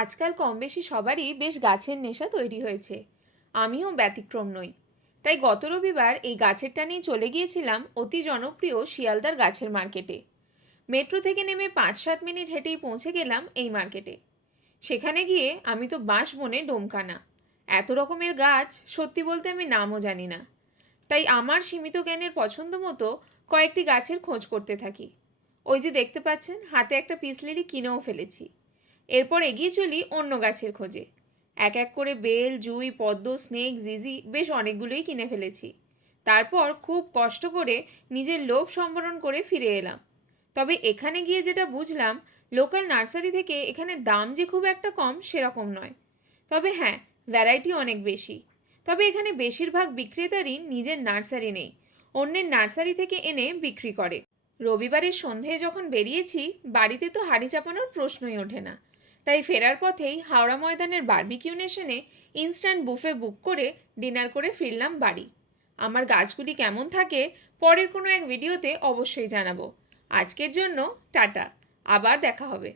আজকাল কম বেশি সবারই বেশ গাছের নেশা তৈরি হয়েছে। আমিও ব্যতিক্রম নই। তাই গত রবিবার এই গাছেরটা নিয়ে চলে গিয়েছিলাম অতি জনপ্রিয় শিয়ালদার গাছের মার্কেটে। মেট্রো থেকে নেমে 5-7 মিনিট হেঁটেই পৌঁছে গেলাম এই মার্কেটে। সেখানে গিয়ে আমি তো বাঁশ বনে ডোমকানা। এত রকমের গাছ, সত্যি বলতে আমি নামও জানি না। তাই আমার সীমিত জ্ঞানের পছন্দ মতো কয়েকটি গাছের খোঁজ করতে থাকি। ওই যে দেখতে পাচ্ছেন, হাতে একটা পিস লিলি কিনেও ফেলেছি। এরপর এগিয়ে চলি অন্য গাছের খোঁজে। এক এক করে বেল, জুঁই, পদ্ম, স্নেক, জিজি বেশ অনেকগুলোই কিনে ফেলেছি। তারপর খুব কষ্ট করে নিজের লোভ সম্বরণ করে ফিরে এলাম। তবে এখানে গিয়ে যেটা বুঝলাম, লোকাল নার্সারি থেকে এখানে দাম যে খুব একটা কম সেরকম নয়। তবে হ্যাঁ, ভ্যারাইটি অনেক বেশি। তবে এখানে বেশিরভাগ বিক্রেতারই নিজের নার্সারি নেই, অন্যের নার্সারি থেকে এনে বিক্রি করে। রবিবারের সন্ধেয় যখন বেরিয়েছি, বাড়িতে তো হাঁড়ি চাপানোর প্রশ্নই ওঠে না। তাই ফেরার পথেই হাওড়া ময়দানের বারবিকিউ নেশনে ইনস্ট্যান্ট বুফে বুক করে ডিনার করে ফিরলাম বাড়ি। আমার গাছগুলি কেমন থাকে পরের কোনো এক ভিডিওতে অবশ্যই জানাবো। আজকের জন্য টাটা, আবার দেখা হবে।